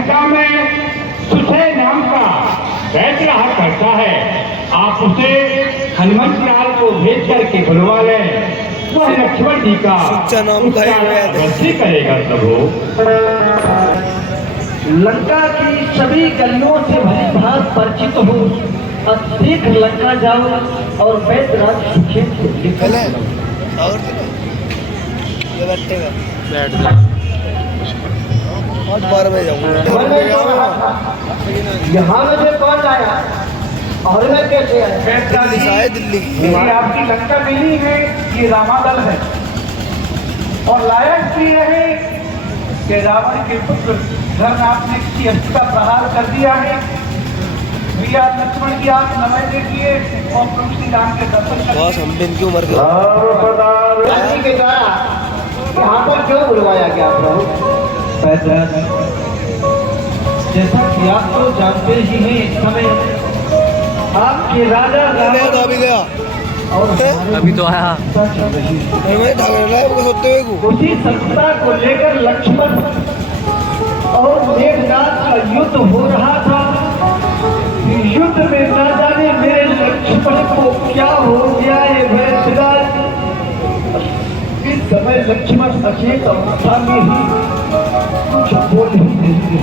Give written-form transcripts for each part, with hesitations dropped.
लंका में सुषय नाम का दैत्य रहा करता है। आप उसे हनुमत लाल को भेज करके बुलवा लें, वह लक्ष्मण जी का वृद्धि करेगा। प्रभु, लंका की सभी गलियों से भली भांति परिचित हो, अधिक लंका जाओ और वैद्यराज सुखेत को लिखल यहाँ मुझे कौन आया और मैं कैसे आया? दिल्ली आपकी लंका मिली है, ये रामादल है और लायक भी है कि रावण के पुत्र धर्मनाथ ने किसी अस्थि का प्रहार कर दिया है। भैया लक्ष्मण की आप नमय देखिए और प्रभु श्री राम के दर्शन की उम्र के द्वारा यहाँ पर क्यों बुलवाया गया प्रभु? जैसा कि आप तो जानते ही हैं, इस समय आपके राजा और अभी तो आया उसी सत्ता को लेकर लक्ष्मण और मेघनाथ का युद्ध हो रहा था। युद्ध में ना जाने मेरे लक्ष्मण को क्या हो गया। ये वैद्यराज इस समय लक्ष्मण अचेत अवस्था में ही कुछ बोल नहीं देते।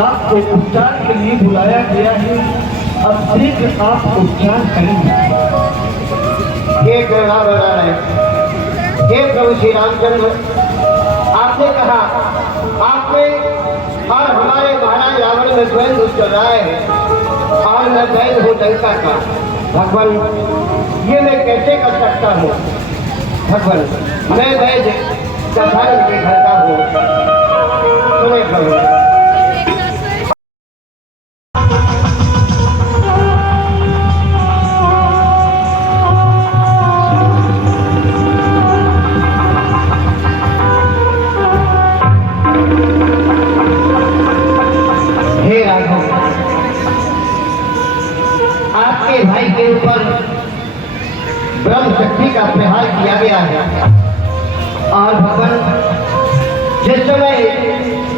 आपको उपचार के लिए बुलाया गया है, अब शीघ्र आप उपचार करेंगे। हे प्रभु श्री रामचंद्र, आपने कहा आपने और हमारे महाराज रावण में द्वंद्व चल रहा है और मैं वैध हूँ लंका का। भगवान, ये मैं कैसे कर सकता हूँ? भगवान, मैं वैध कथान के घर का हूँ। सुने प्रभु, आपके भाई के ऊपर ब्रह्म शक्ति का प्रहार किया गया है और भगवान, जिस समय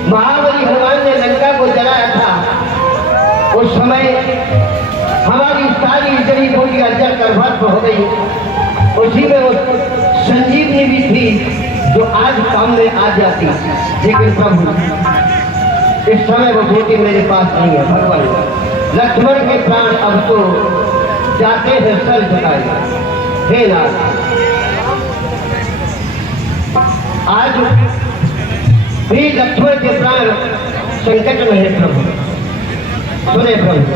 महाबली हनुमान ने लंका को जलाया था, उस समय हमारी सारी जड़ी बूटियां जलकर भस्म हो गई। उसी में वो संजीवनी भी थी जो आज काम में आ जाती, लेकिन प्रभु इस समय वो बूटी मेरे पास नहीं है। भगवान, लक्ष्मण के प्राण अब तो जाते हैं सर झुकाए। हे नाथ, आज भी लक्ष्मण के प्राण संकट में है प्रभु। सुने प्रभु,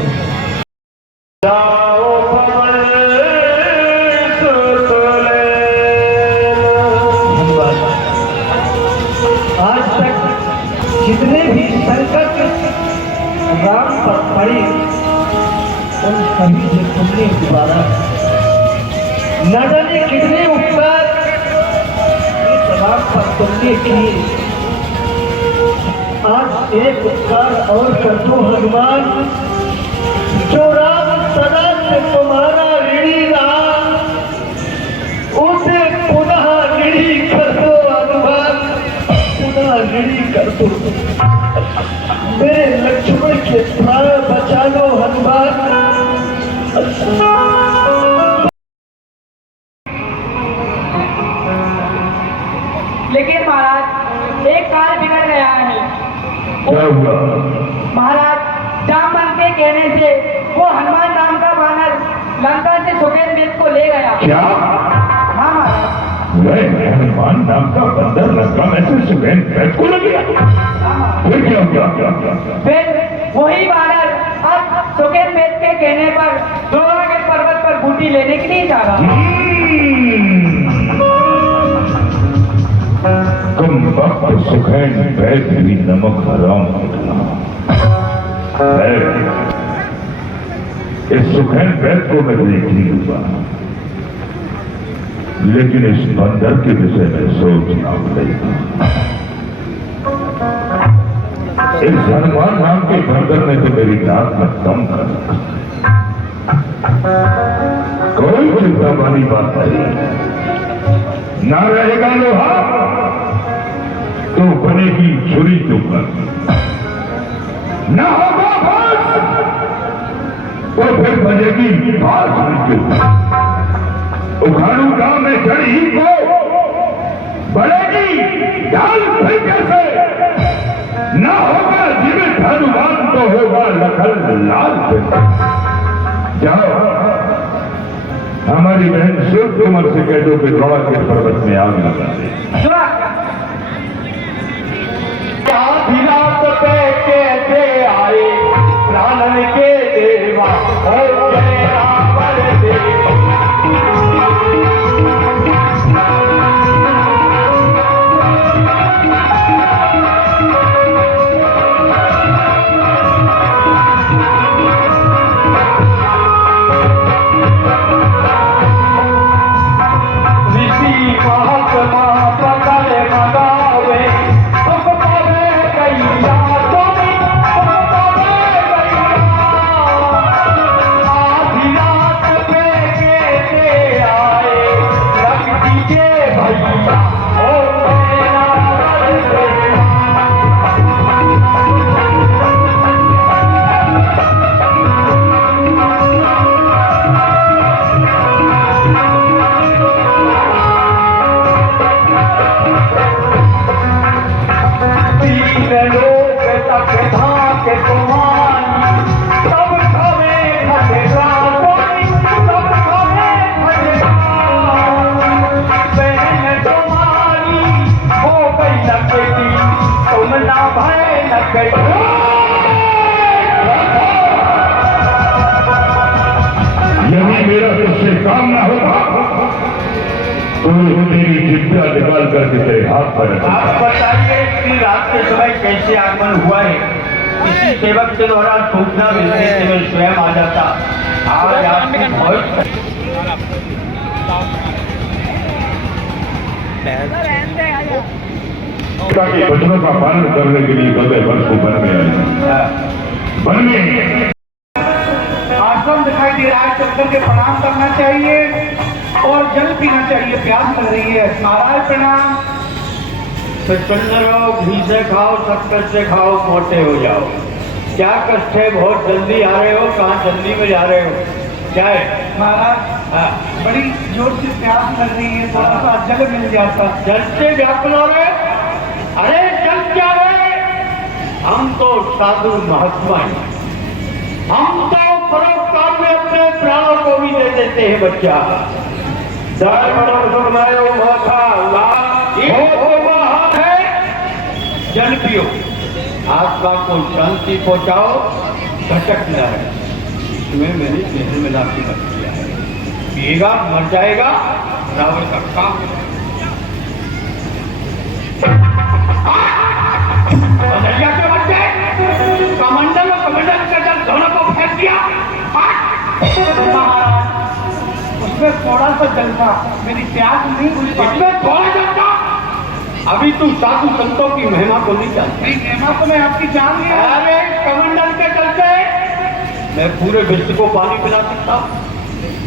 आज तक जितने भी संकट राम पर पड़े उन सभी से तुमने दोबारा न जाने कितने उपकार इस राम पर तुमने किए। आज एक उपकार और कर दो हनुमान, जो राम सदा से तुम्हारा ऋणी रहा, उसे पुनः ऋणी कर दो हनुमान, पुनः ऋणी कर दो। मेरे लक्ष्मण के प्राण बचा लो हनुमान। लेकिन महाराज एक कार्य बिगड़ गया है। महाराज जामवंत के कहने से वो हनुमान नाम का बानर लंका से सुखेत वेद को ले गया। क्या? हाँ महाराज, हनुमान नाम का बंदर लंका में से सुखेत वेद को ले गया? फिर क्या हुआ? फिर वही बानर अब सुखेत वेद के कहने पर द्रोणा के पर्वत पर बूटी लेने के लिए जा रहा। तुम वक्त सुखेत वेद भी नमक हराम इस सुखेत वेद को मैं देख नहीं लूंगा, लेकिन इस बंदर के विषय में सोचना पड़ेगा। इस हनुमान नाम के बंदर ने तो मेरी रात में कम कर कोई चिंता वाली बात नहीं। ना रहेगा लोहा तो बनेगी छुरी चुपर। न होगा बस तो फिर बजेगी बात उखाड़ू गांव में चढ़ी को बढ़ेगी डाल फिर कैसे न होगा जीवित हनुमान तो होगा लखन लाल जाओ हमारी बहन शिव कुमार से कह दो कि द्रोणा के पर्वत में आग लगा दे कैसे आए प्राणन के देवा हो जय रावण देवा यदि मेरा तुझसे काम ना होगा तो तेरी जिद्दा निकाल करके तेरे हाथ पर आप बताइए कि रात के समय कैसे आगमन हुआ है किसी सेवक के द्वारा सूचना मिलने से मैं स्वयं आ जाता आज आपकी बहुत ताकि वचनों का पालन करने के लिए गए वर्ष को वन में आए वन में आश्रम दिखाई दे रहा है चलकर के प्रणाम करना चाहिए और जल पीना चाहिए प्यास लग रही है महाराज प्रणाम तो चंद्र रहो घी से खाओ शक्कर से खाओ मोटे हो जाओ क्या कष्ट है बहुत जल्दी आ रहे हो कहाँ जल्दी में जा रहे हो क्या है महाराज हाँ, बड़ी जोर से प्यास लग रही है थोड़ा सा जल मिल जाता जल से व्याकुल हो रहे अरे जल क्या रहे हम तो साधु महात्मा हैं हम तो परोपकार में अपने प्राणों को भी दे देते हैं बच्चा जल पियो आत्मा को शांति पहुंचाओ घटक न है तुम्हें मैंने जहर में लाठी कर दिया है पिएगा मर जाएगा रावण का काम कन्हैया के बच्चे कमंडल और कमंडल का जल दोनों को फेंक दिया महाराज उसमें थोड़ा सा जल था मेरी प्यास नहीं बुझ पाई इसमें थोड़ा जल था अभी तू साधु संतों की महिमा को नहीं जानती नहीं महिमा तो मैं आपकी जान लिया अरे कमंडल के चलते मैं पूरे विश्व को पानी पिला सकता हूँ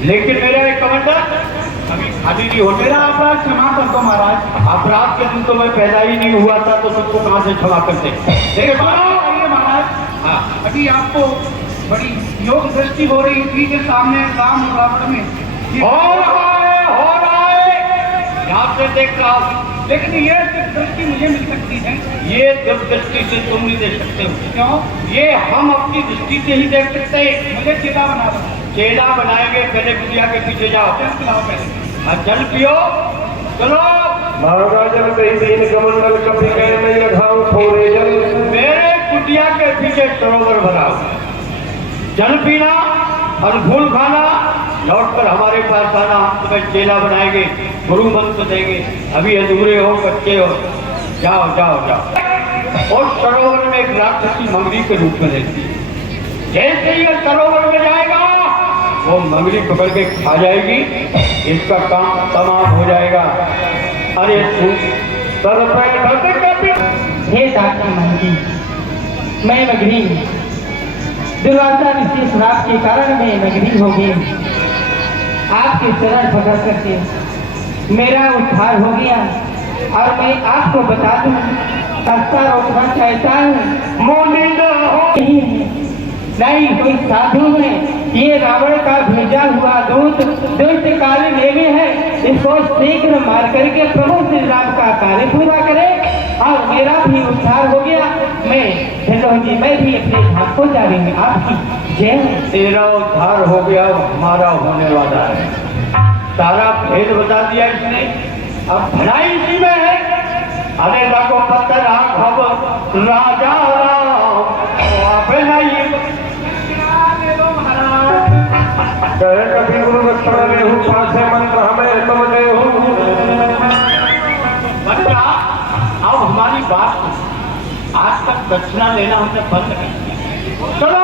लेकिन मेरा एक कमंडल अभी खाली नहीं होने मेरा अपराध क्षमा कर दो महाराज अपराध के दिन तो मैं पैदा ही नहीं हुआ था तो तुझको कहाँ से क्षमा करते देखिए महाराज हाँ अभी आपको बड़ी योग दृष्टि हो रही थी के सामने राम रावण में हो रहा है यहाँ से देख रहा हूँ लेकिन ये दृष्टि मुझे मिल सकती है ये जब दृष्टि से तुम नहीं देख सकते हो क्यों ये हम अपनी दृष्टि से ही देख सकते हैं मुझे चेला बना दो चेला बनाएंगे पहले गुड़िया के पीछे जाओ जल पिलाओ पहले और जल पियो चलो महाराजन तीन कमंडल कभी कह नहीं रखाऊं थोड़े जल मेरे कुटिया के पीछे सरोवर बनाओ जल पीना और फूल खाना लौट कर हमारे पास आना हम तुम्हें चेला बनाएंगे गुरु मंत्र देंगे अभी अधूरे हो बच्चे हो जाओ जाओ जाओ और सरोवर में एक राक्षसी मंगरी के रूप में रहती है जैसे ही सरोवर में जाएगा वो मंगरी पकड़ के खा जाएगी इसका काम तमाम हो जाएगा अरे तू सर पे हे साक्षी मंत्री मैं मगरी दुर्वासा ऋषि श्राप के कारण मैं मगरी हो गई आपके चरण पकड़ करके मेरा उद्धार हो गया और मैं आपको बता दूं रास्ता रोकना चाहता हूँ मोनिंदा हो नहीं कोई साधु में ये रावण का भेजा हुआ दूत दुष्टकाली देवी है, इसको शीघ्र मार करके प्रभु श्री राम का कार्य पूरा करे और मेरा भी उद्धार हो गया। मैं भी अपने धाम को जा रही हूँ। आपकी जय हो। तेरा उद्धार हो गया, हमारा होने वाला है। सारा भेद बता दिया इसने, अब भलाई इसी में है। अरे लगो पत्थर राघव राजा राम नहीं कभी गुरु लक्ष्मण ले हूँ पासे मंत्र हमें तुम ले हूँ। बच्चा अब हमारी बात सुन। आज तक दक्षिणा लेना हमने बंद कर दिया। चलो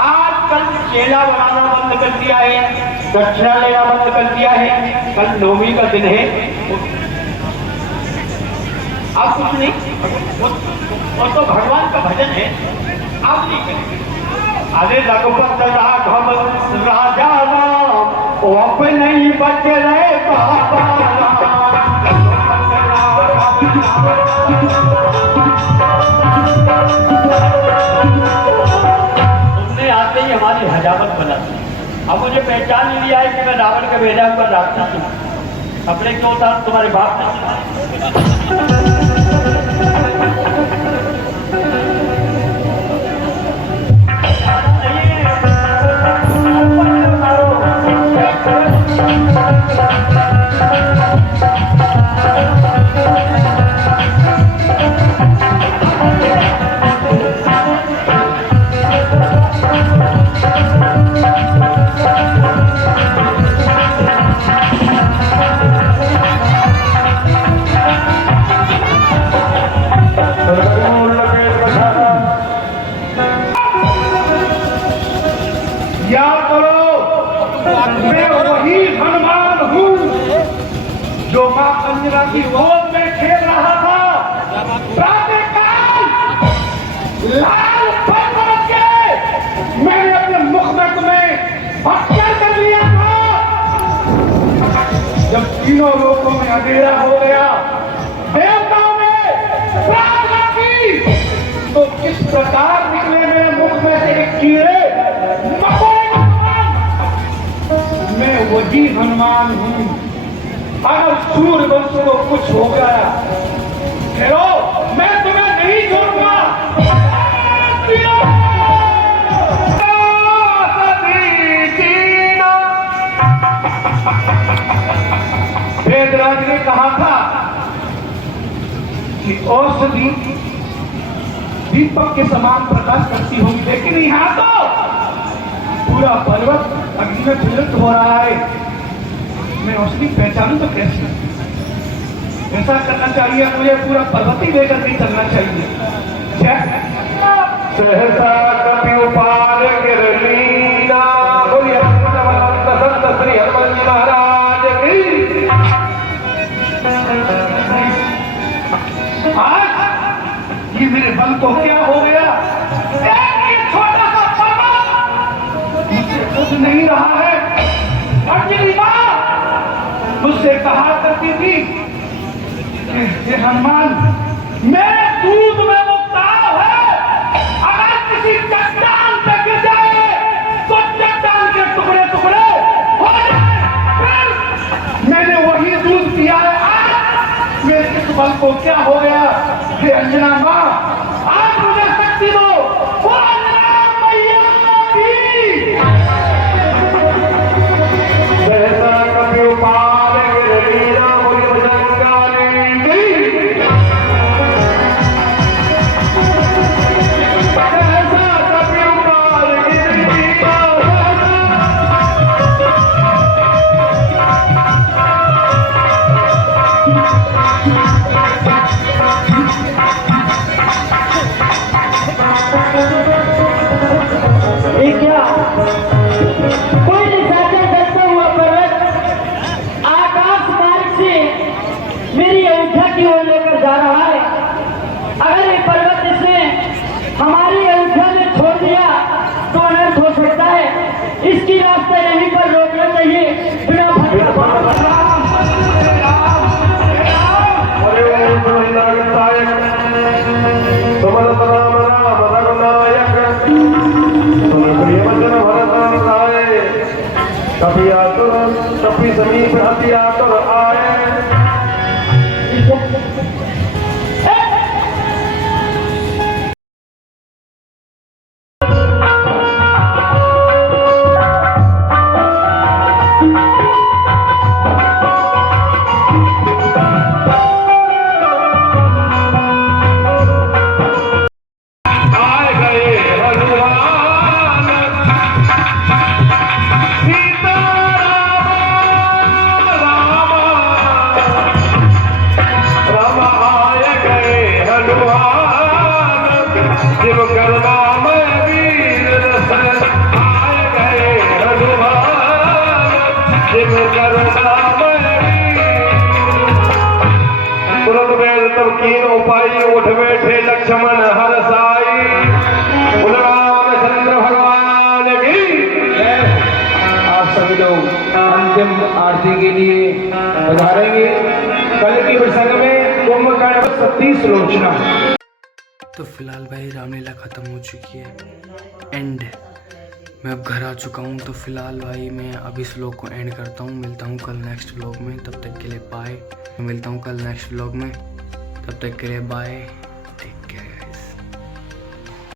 आज कल चेला बनाना बंद कर दिया है, दक्षिणा लेना बंद कर दिया है। कल नवमी का दिन है, अब कुछ नहीं, वो तो भगवान का भजन है, आप नहीं करेंगे। अरे रघुपत राघव राजा राम वो अपने ही बचे रहे बाबा तुमने आते ही हमारी हजामत बना दी। अब मुझे पहचान ही लिया है कि मैं रावण का भेजा हुआ राक्षस हूँ। अपने क्यों था तुम्हारे बाप ने जो मां अंजना की गोद में खेल रहा था। प्रातःकाल लाल पत्थर के मैंने अपने मुख में तुम्हें भक्कर कर लिया था। जब तीनों लोगों में अंधेरा हो गया, देवताओं ने प्रार्थना की, तो किस प्रकार निकले मेरे मुख में से एक कीड़े मकोड़े। मैं वही हनुमान हूँ। अगर सूर्यवंश को कुछ हो गया हेरो, मैं तुम्हें नहीं छोड़ूंगा। वेदराज ने कहा था कि औषधि दीपक के समान प्रकाश करती होगी, लेकिन यहाँ तो पूरा पर्वत अग्नि में प्रज्वलित हो रहा है। मैं औषधि पहचानूं तो कैसे? ऐसा करना चाहिए, मुझे पूरा पर्वत ही लेकर नहीं चलना चाहिए। सहसा कपि उपार गिरलीना, बोलिए संत श्री हनुमान जी महाराज की। आज ये मेरे बल को क्या हो गया? ये छोटा सा पर्वत मुझसे कुछ नहीं रहा है। अंजलि मां मुझसे कहा करती थी कि हनुमान मेरे दूध में मुक्ताव है, अगर किसी चट्टान पे गिर जाए तो चट्टान के टुकड़े टुकड़े हो जाए। मैंने वही दूध पिया है। आज मेरे इस बल को क्या हो गया? हे अंजना मां, आज मुझे शक्ति दो। वो अंजना मैया की सहसा कभी उपार हमारी अयोध्या में छोड़ दिया तो अनर्थ हो सकता है। इसकी रास्ता यहीं पर रोकना चाहिए बिना भटका। शिव करुणा में वीर रस आए गए हनुमान, शिव करुणा में तुरंत वेद तब कीन उपाई, उठ बैठे लक्ष्मण हर साई, बोल रामचंद्र भगवान की। आप सभी लोग अंतिम आरती के लिए पधारेंगे। कल के प्रसंग में कुंभकर्ण सती सुलोचना। तो फिलहाल भाई रामलीला ख़त्म हो चुकी है एंड मैं अब घर आ चुका हूँ। तो फिलहाल भाई मैं अब इस व्लॉग को एंड करता हूँ। मिलता हूँ कल नेक्स्ट व्लॉग में, तब तक के लिए बाय। मिलता हूँ कल नेक्स्ट व्लॉग में, तब तक के लिए बाय।